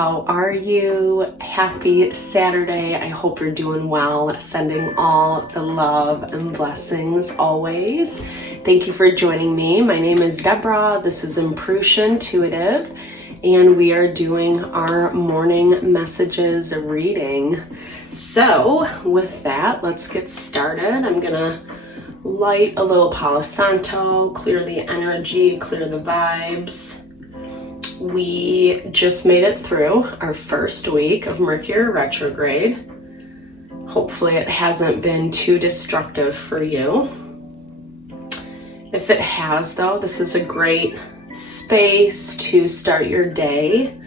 how are you? Happy Saturday. I hope you're doing well. Sending all the love and blessings always. Thank you for joining me. My name is Deborah. This is Purusha Intuitive, and we are doing our morning messages reading. So with that, let's get started. I'm gonna light a little Palo Santo, clear the energy, clear the vibes. We just made it through our first week of Mercury retrograde. Hopefully it hasn't been too destructive for you. If it has though, this is a great space to start your day.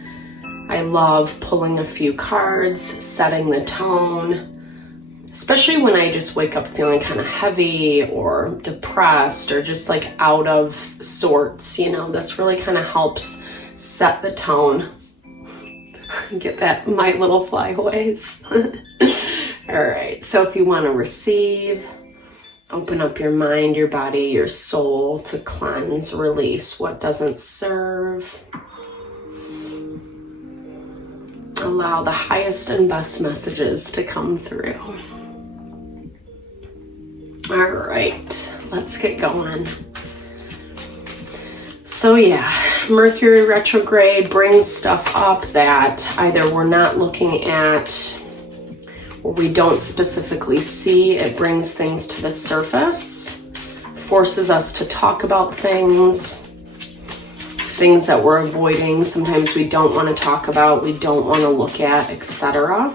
I love pulling a few cards, setting the tone, especially when I just wake up feeling kind of heavy or depressed or just like out of sorts. You know, this really kind of helps set the tone. Get that, my little flyaways. All right, so if you want to receive, open up your mind, your body, your soul to cleanse, release what doesn't serve. Allow the highest and best messages to come through. All right, let's get going. So yeah, Mercury retrograde brings stuff up that either we're not looking at or we don't specifically see. It brings things to the surface, forces us to talk about things that we're avoiding. Sometimes we don't want to talk about, we don't want to look at, etc.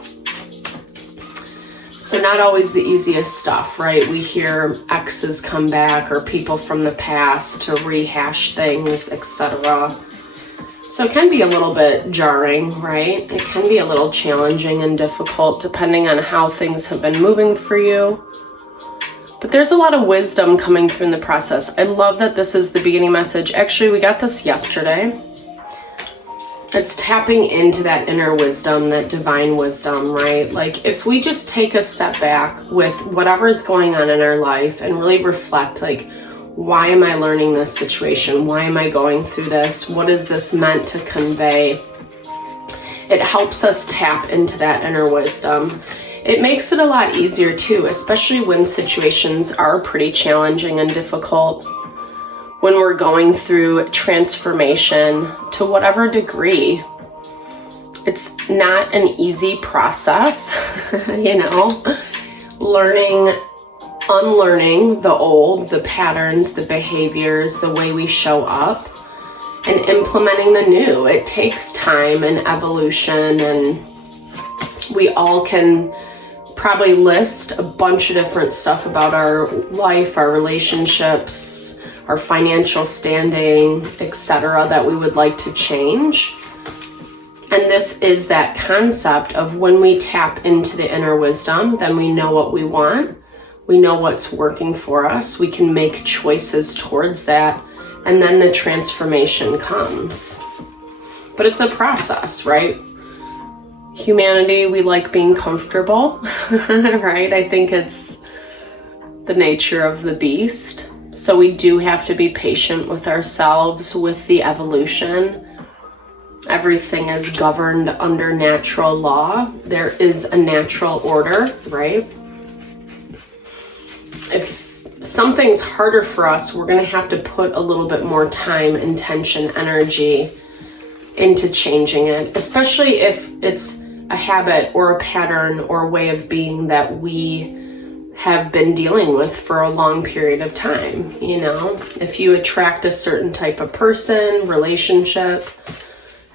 So not always the easiest stuff, right? We hear exes come back or people from the past to rehash things, etc. So it can be a little bit jarring, right? It can be a little challenging and difficult depending on how things have been moving for you. But there's a lot of wisdom coming through in the process. I love that this is the beginning message. Actually, we got this yesterday. It's tapping into that inner wisdom, that divine wisdom, right? Like if we just take a step back with whatever's going on in our life and really reflect, like, why am I learning this situation? Why am I going through this? What is this meant to convey? It helps us tap into that inner wisdom. It makes it a lot easier too, especially when situations are pretty challenging and difficult. When we're going through transformation to whatever degree, it's not an easy process, you know, unlearning the old, the patterns, the behaviors, the way we show up, and implementing the new. It takes time and evolution, and we all can probably list a bunch of different stuff about our life, our relationships, our financial standing, etc., that we would like to change. And this is that concept of when we tap into the inner wisdom, then we know what we want. We know what's working for us. We can make choices towards that. And then the transformation comes. But it's a process, right? Humanity, we like being comfortable, right? I think it's the nature of the beast. So we do have to be patient with ourselves, with the evolution. Everything is governed under natural law. There is a natural order, right? If something's harder for us, we're going to have to put a little bit more time, intention, energy into changing it, especially if it's a habit or a pattern or a way of being that we have been dealing with for a long period of time. You know, if you attract a certain type of person, relationship,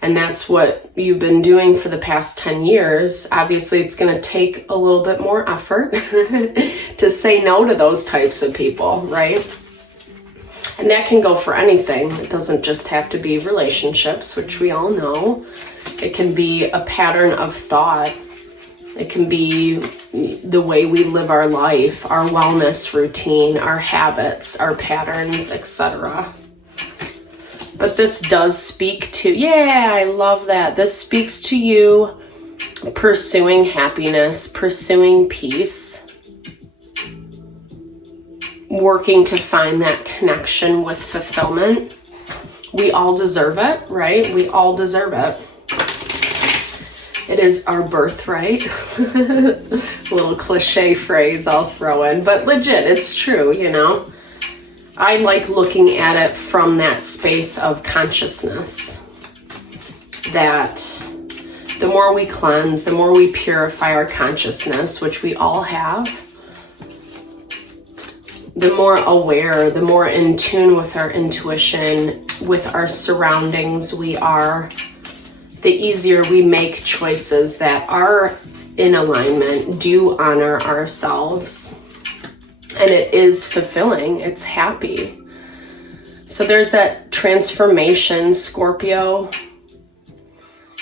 and that's what you've been doing for the past 10 years, obviously it's going to take a little bit more effort to say no to those types of people, right? And that can go for anything. It doesn't just have to be relationships, which we all know. It can be a pattern of thought. It can be the way we live our life, our wellness routine, our habits, our patterns, etc. But this does speak to, yeah, I love that. This speaks to you pursuing happiness, pursuing peace, working to find that connection with fulfillment. We all deserve it, right? We all deserve it. It is our birthright. A little cliche phrase I'll throw in, but legit, it's true, you know. I like looking at it from that space of consciousness. That the more we cleanse, the more we purify our consciousness, which we all have, the more aware, the more in tune with our intuition, with our surroundings we are, the easier we make choices that are in alignment, do honor ourselves. And it is fulfilling, it's happy. So there's that transformation, Scorpio.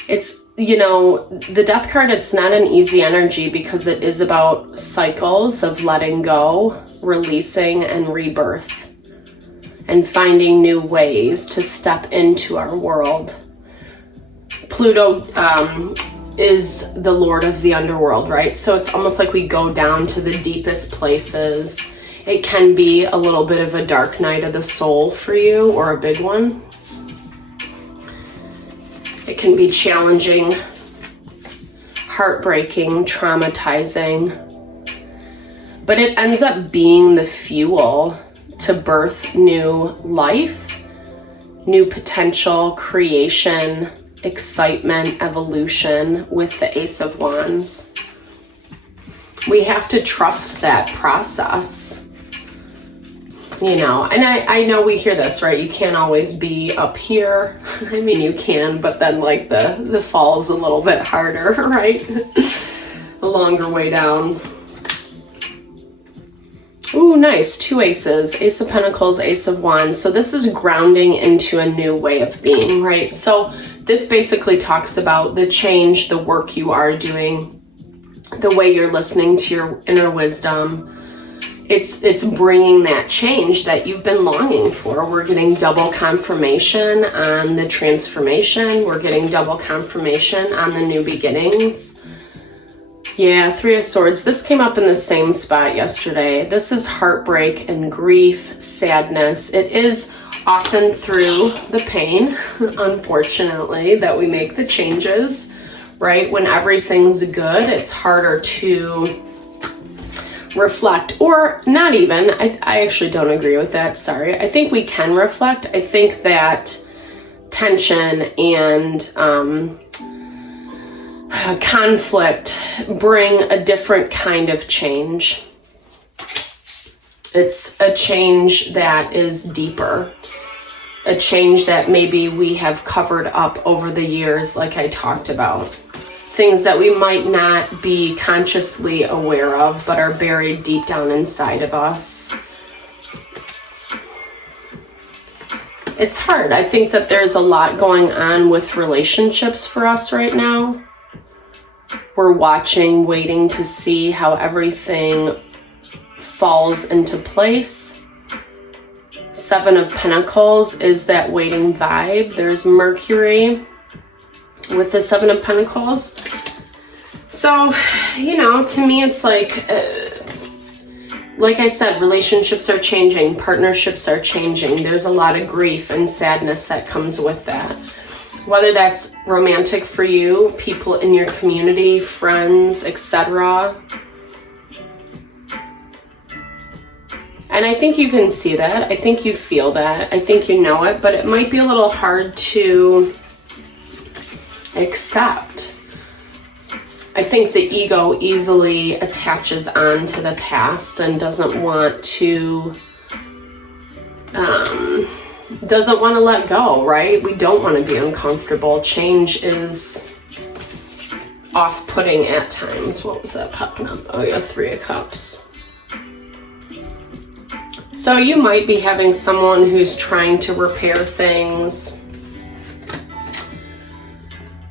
It's, you know, the death card, it's not an easy energy because it is about cycles of letting go, releasing, and rebirth, and finding new ways to step into our world. Pluto is the lord of the underworld, right? So it's almost like we go down to the deepest places. It can be a little bit of a dark night of the soul for you, or a big one. It can be challenging, heartbreaking, traumatizing, but it ends up being the fuel to birth new life, new potential, creation, excitement, evolution with the Ace of Wands. We have to trust that process, you know, and I know we hear this, right? You can't always be up here. I mean, you can, but then like the fall's a little bit harder, right? A longer way down. Ooh, nice. 2 aces, Ace of Pentacles, Ace of Wands. So this is grounding into a new way of being, right? So this basically talks about the change, the work you are doing, the way you're listening to your inner wisdom. It's bringing that change that you've been longing for. We're getting double confirmation on the transformation. We're getting double confirmation on the new beginnings. Yeah, 3 of Swords. This came up in the same spot yesterday. This is heartbreak and grief, sadness. It is often through the pain, unfortunately, that we make the changes, right? When everything's good, it's harder to reflect, or not even. I actually don't agree with that. Sorry. I think we can reflect. I think that tension and conflict bring a different kind of change. It's a change that is deeper, a change that maybe we have covered up over the years, like I talked about. Things that we might not be consciously aware of, but are buried deep down inside of us. It's hard. I think that there's a lot going on with relationships for us right now. We're watching, waiting to see how everything falls into place. 7 of Pentacles is that waiting vibe. There's Mercury with the 7 of Pentacles. So, you know, to me it's like I said, relationships are changing, partnerships are changing. There's a lot of grief and sadness that comes with that. Whether that's romantic for you, people in your community, friends, etc. And I think you can see that. I think you feel that. I think you know it, but it might be a little hard to accept. I think the ego easily attaches on to the past and doesn't want to let go, right? We don't want to be uncomfortable. Change is off-putting at times. What was that popping up? Oh yeah, 3 of Cups. So you might be having someone who's trying to repair things.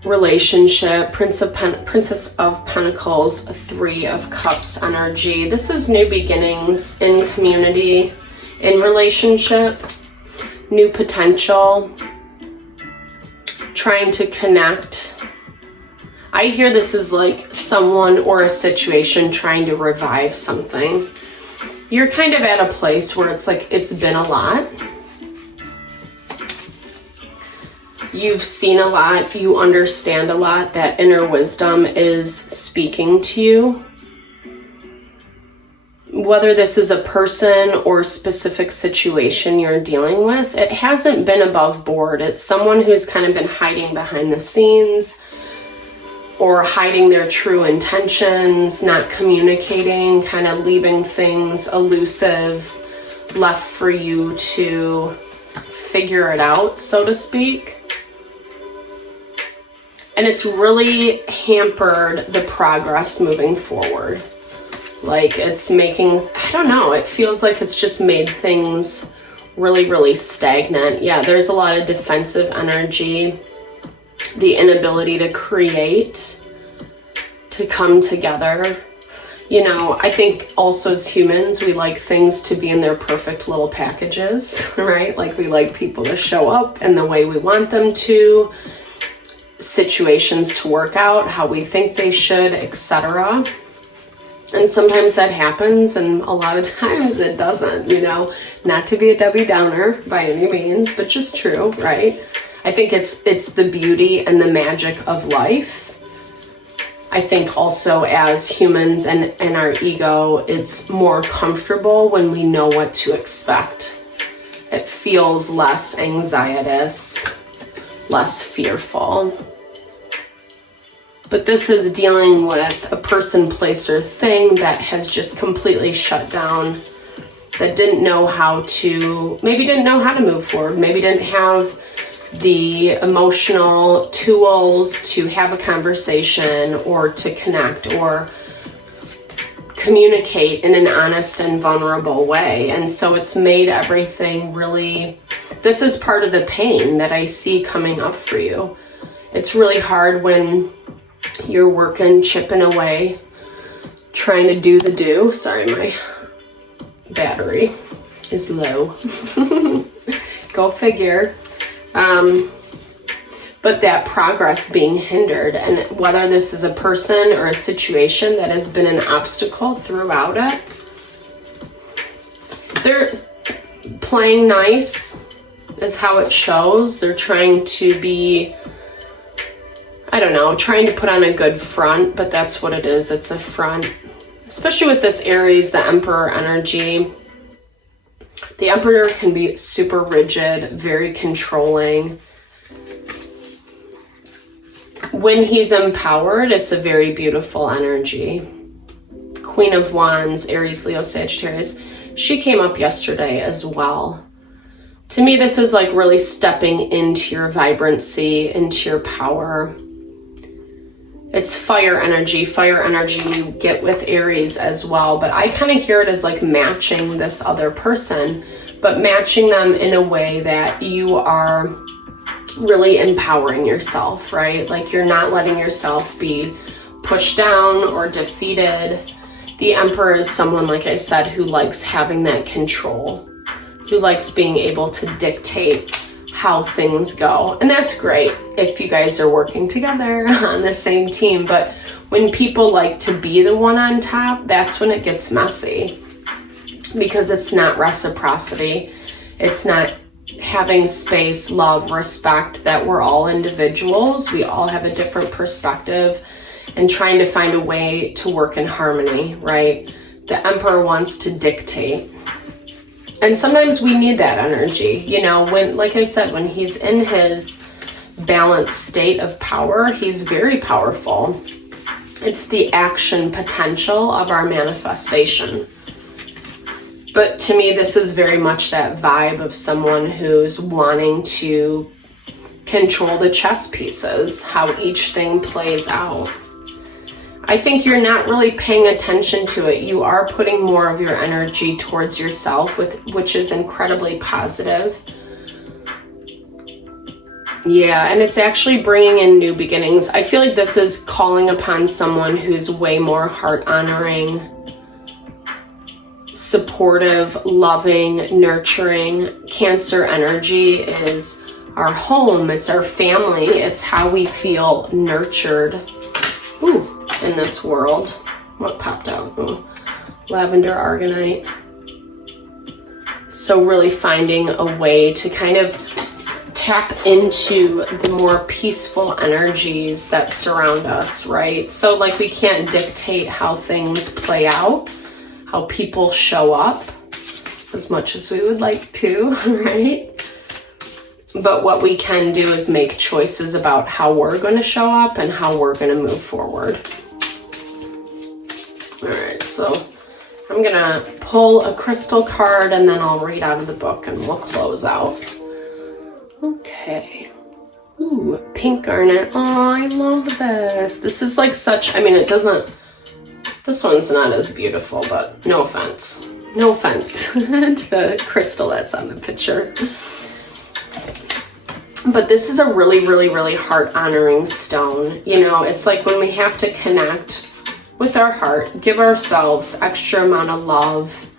Relationship, Princess of Pentacles, 3 of Cups energy. This is new beginnings in community, in relationship, new potential, trying to connect. I hear this is like someone or a situation trying to revive something. You're kind of at a place where it's like it's been a lot. You've seen a lot, you understand a lot, that inner wisdom is speaking to you. Whether this is a person or specific situation you're dealing with, it hasn't been above board. It's someone who's kind of been hiding behind the scenes or hiding their true intentions, not communicating, kind of leaving things elusive, left for you to figure it out, so to speak. And it's really hampered the progress moving forward. Like it's making, I don't know, it feels like it's just made things really, really stagnant. Yeah, there's a lot of defensive energy, the inability to create, to come together. You know, I think also as humans, we like things to be in their perfect little packages, right? Like we like people to show up in the way we want them to, situations to work out how we think they should, etc. And sometimes that happens, and a lot of times it doesn't, you know, not to be a Debbie Downer by any means, but just true, right? I think it's the beauty and the magic of life. I think also as humans and our ego, it's more comfortable when we know what to expect. It feels less anxietous, less fearful. But this is dealing with a person, place, or thing that has just completely shut down, that didn't know how to, maybe didn't know how to move forward, maybe didn't have the emotional tools to have a conversation or to connect or communicate in an honest and vulnerable way. And so it's made everything really, this is part of the pain that I see coming up for you. It's really hard when you're working, chipping away, trying to do the do. Sorry, my battery is low. Go figure. But that progress being hindered, and whether this is a person or a situation that has been an obstacle throughout it, they're playing nice is how it shows. They're trying to be, I don't know, trying to put on a good front, but that's what it is. It's a front. Especially with this Aries, the Emperor energy. The Emperor can be super rigid, very controlling. When he's empowered, it's a very beautiful energy. Queen of Wands, Aries, Leo, Sagittarius. She came up yesterday as well. To me, this is like really stepping into your vibrancy, into your power. It's fire energy you get with Aries as well, but I kind of hear it as like matching this other person, but matching them in a way that you are really empowering yourself, right? Like you're not letting yourself be pushed down or defeated. The Emperor is someone, like I said, who likes having that control, who likes being able to dictate how things go. And that's great if you guys are working together on the same team. But when people like to be the one on top, that's when it gets messy, because it's not reciprocity. It's not having space, love, respect, that we're all individuals. We all have a different perspective, and trying to find a way to work in harmony, right? The Emperor wants to dictate. And sometimes we need that energy, you know, when, like I said, when he's in his balanced state of power, he's very powerful. It's the action potential of our manifestation. But to me, this is very much that vibe of someone who's wanting to control the chess pieces, how each thing plays out. I think you're not really paying attention to it. You are putting more of your energy towards yourself, which is incredibly positive. Yeah, and it's actually bringing in new beginnings. I feel like this is calling upon someone who's way more heart-honoring, supportive, loving, nurturing. Cancer energy is our home. It's our family. It's how we feel nurtured. Ooh. In this world. What popped out? Oh, lavender argonite. So really finding a way to kind of tap into the more peaceful energies that surround us, right? So like we can't dictate how things play out, how people show up as much as we would like to, right? But what we can do is make choices about how we're going to show up and how we're going to move forward. All right, so I'm going to pull a crystal card and then I'll read out of the book and we'll close out. Okay. Ooh, pink garnet. Oh, I love this. This is like such, I mean, it doesn't, this one's not as beautiful, but no offense. No offense to the crystal that's on the picture. But this is a really, really, really heart honoring stone. You know, it's like when we have to connect with our heart, give ourselves extra amount of love.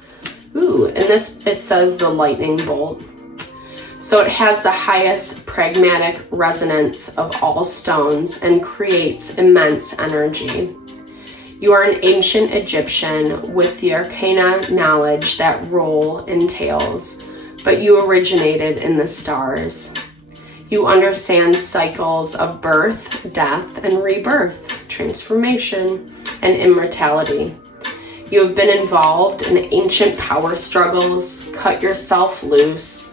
Ooh, and this, it says the lightning bolt. So it has the highest pragmatic resonance of all stones and creates immense energy. You are an ancient Egyptian with the arcana knowledge that role entails, but you originated in the stars. You understand cycles of birth, death, and rebirth, transformation, and immortality. You have been involved in ancient power struggles, cut yourself loose,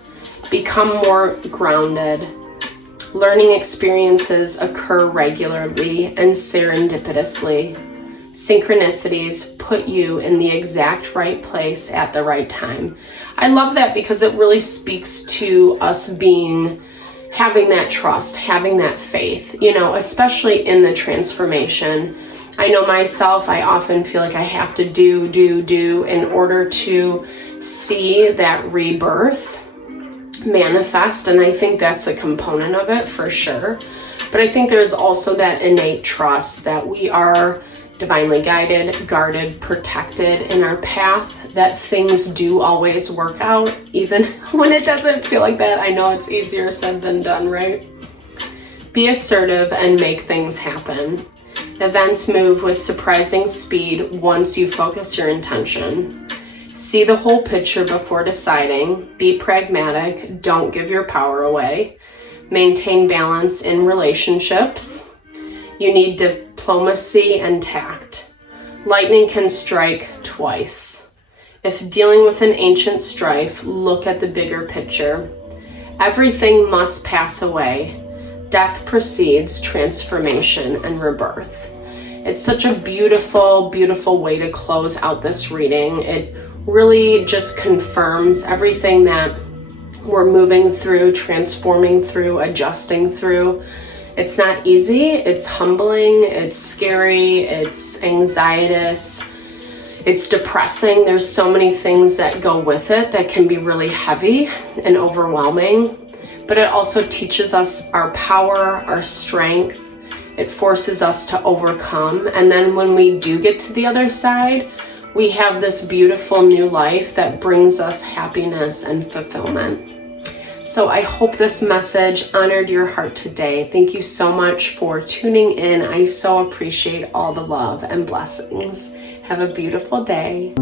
become more grounded. Learning experiences occur regularly and serendipitously. Synchronicities put you in the exact right place at the right time. I love that because it really speaks to us having that trust, having that faith, you know, especially in the transformation. I know myself, I often feel like I have to do in order to see that rebirth manifest. And I think that's a component of it for sure. But I think there's also that innate trust that we are divinely guided, guarded, protected in our path, that things do always work out, even when it doesn't feel like that. I know it's easier said than done, right? Be assertive and make things happen. Events move with surprising speed once you focus your intention. See the whole picture before deciding. Be pragmatic. Don't give your power away. Maintain balance in relationships. You need diplomacy and tact. Lightning can strike twice. If dealing with an ancient strife, look at the bigger picture. Everything must pass away. Death precedes transformation and rebirth. It's such a beautiful, beautiful way to close out this reading. It really just confirms everything that we're moving through, transforming through, adjusting through. It's not easy, it's humbling, it's scary, it's anxietous, it's depressing. There's so many things that go with it that can be really heavy and overwhelming, but it also teaches us our power, our strength. It forces us to overcome. And then when we do get to the other side, we have this beautiful new life that brings us happiness and fulfillment. So I hope this message honored your heart today. Thank you so much for tuning in. I so appreciate all the love and blessings. Have a beautiful day.